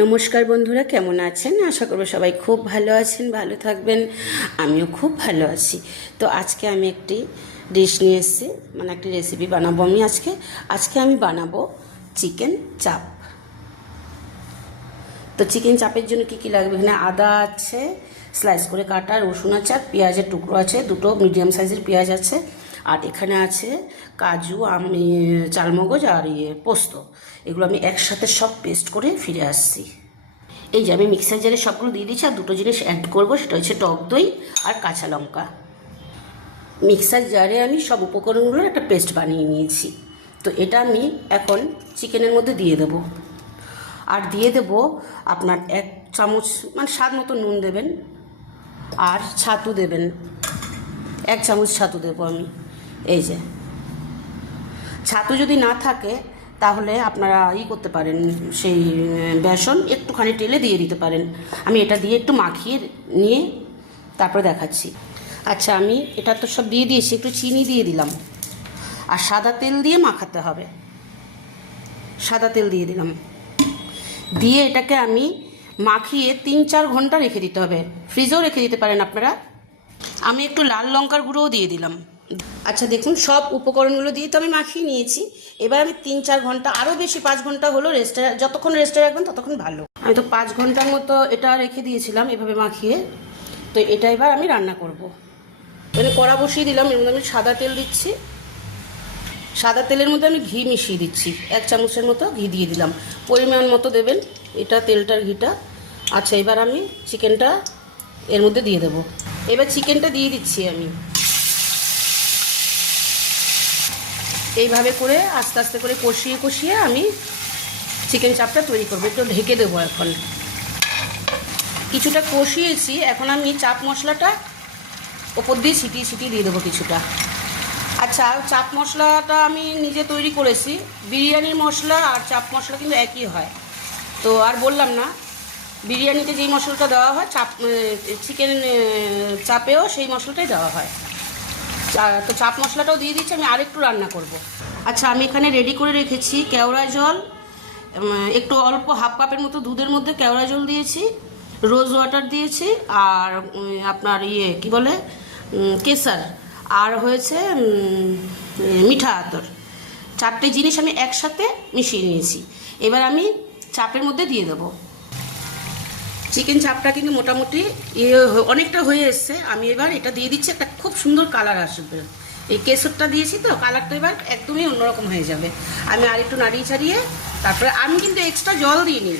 নমস্কার বন্ধুরা, কেমন আছেন? আশা করব সবাই খুব ভালো আছেন, ভালো থাকবেন। আমিও খুব ভালো আছি। তো আজকে আমি একটি ডিশ নিয়ে এসেছি, মানে একটি রেসিপি বানাবো আমি আজকে আমি বানাবো চিকেন চাপ। তো চিকেন চাপের জন্য কি কি লাগবে? এখানে আদা আছে স্লাইস করে কাটা, রসুন আছে, আর পেঁয়াজের টুকরো আছে, দুটো মিডিয়াম সাইজের পেঁয়াজ আছে, আর এখানে আছে কাজু, আমি চালমগজ আর পোস্ত। এগুলো আমি একসাথে সব পেস্ট করে ফিরে আসছি। এই যে আমি মিক্সার জারে সবগুলো দিয়ে দিচ্ছি, আর দুটো জিনিস অ্যাড করবো, সেটা হচ্ছে টক দই আর কাঁচা লঙ্কা। মিক্সার জারে আমি সব উপকরণগুলোর একটা পেস্ট বানিয়ে নিয়েছি। তো এটা আমি এখন চিকেনের মধ্যে দিয়ে দেবো, আর দিয়ে দেবো আপনার 1 চামচ, মানে স্বাদ মতো নুন দেবেন, আর ছাতু দেবেন, 1 চামচ ছাতু দেবো আমি। এই যে ছাতু যদি না থাকে তাহলে আপনারা করতে পারেন, সেই বেসন একটুখানি টেলে দিয়ে দিতে পারেন। আমি এটা দিয়ে একটু মাখিয়ে নিয়ে তারপরে দেখাচ্ছি। আচ্ছা, আমি এটা তো সব দিয়ে দিয়েছি, একটু চিনি দিয়ে দিলাম, আর সাদা তেল দিয়ে মাখাতে হবে। সাদা তেল দিয়ে দিলাম, দিয়ে এটাকে আমি মাখিয়ে 3-4 ঘন্টা রেখে দিতে হবে। ফ্রিজেও রেখে দিতে পারেন আপনারা। আমি একটু লাল লঙ্কার গুঁড়োও দিয়ে দিলাম। আচ্ছা দেখুন, সব উপকরণগুলো দিয়ে তো আমি মাখিয়ে নিয়েছি। এবার আমি 3-4 ঘন্টা, আরও বেশি 5 ঘন্টা হলো রেস্টে, যতক্ষণ রেস্টে রাখবেন ততক্ষণ ভালো। আমি তো 5 ঘন্টার মতো এটা রেখে দিয়েছিলাম এভাবে মাখিয়ে। তো এটা এবার আমি রান্না করব। এখানে কড়া বসিয়ে দিলাম, এর মধ্যে আমি সাদা তেল দিচ্ছি। সাদা তেলের মধ্যে আমি ঘি মিশিয়ে দিচ্ছি, 1 চামচের মতো ঘি দিয়ে দিলাম। পরিমাণ মতো দেবেন এটা, তেলটার ঘিটা। আচ্ছা, এবার আমি চিকেনটা এর মধ্যে দিয়ে দেবো। এবার চিকেনটা দিয়ে দিচ্ছি আমি। এইভাবে করে আস্তে আস্তে করে কষিয়ে কষিয়ে আমি চিকেন চাপটা তৈরি করবো। একটু ঢেকে দেবো। এখন কিছুটা কষিয়েছি, এখন আমি চাপ মশলাটা ওপর দিয়ে ছিটিয়ে ছিটিয়ে দিয়ে দেবো কিছুটা। আচ্ছা, চাপ মশলাটা আমি নিজে তৈরি করেছি। বিরিয়ানির মশলা আর চাপ মশলা কিন্তু একই হয়। তো আর বললাম না, বিরিয়ানিতে যেই মশলাটা দেওয়া হয় চিকেন চাপেও সেই মশলাটাই দেওয়া হয়। তো চাপ মশলাটাও দিয়ে দিচ্ছি, আমি আরেকটু রান্না করব। আচ্ছা, আমি এখানে রেডি করে রেখেছি কেওড়া জল, একটু অল্প হাফ কাপের মতো দুধের মধ্যে কেওড়া জল দিয়েছি, রোজ ওয়াটার দিয়েছি, আর আপনার কি বলে কেসার, আর হয়েছে মিঠা আতর। 4টে জিনিস আমি একসাথে মিশিয়ে নিয়েছি। এবার আমি চাপের মধ্যে দিয়ে দেবো। চিকেন চাপটা কিন্তু মোটামুটি অনেকটা হয়ে এসছে। আমি এবার এটা দিয়ে দিচ্ছি, একটা খুব সুন্দর কালার আসবে। এই কেশরটা দিয়েছি তো, কালারটা এবার একদমই অন্যরকম হয়ে যাবে। আমি আর একটু নাড়িয়ে ছাড়িয়ে তারপরে, আমি কিন্তু এক্সট্রা জল দিইনি,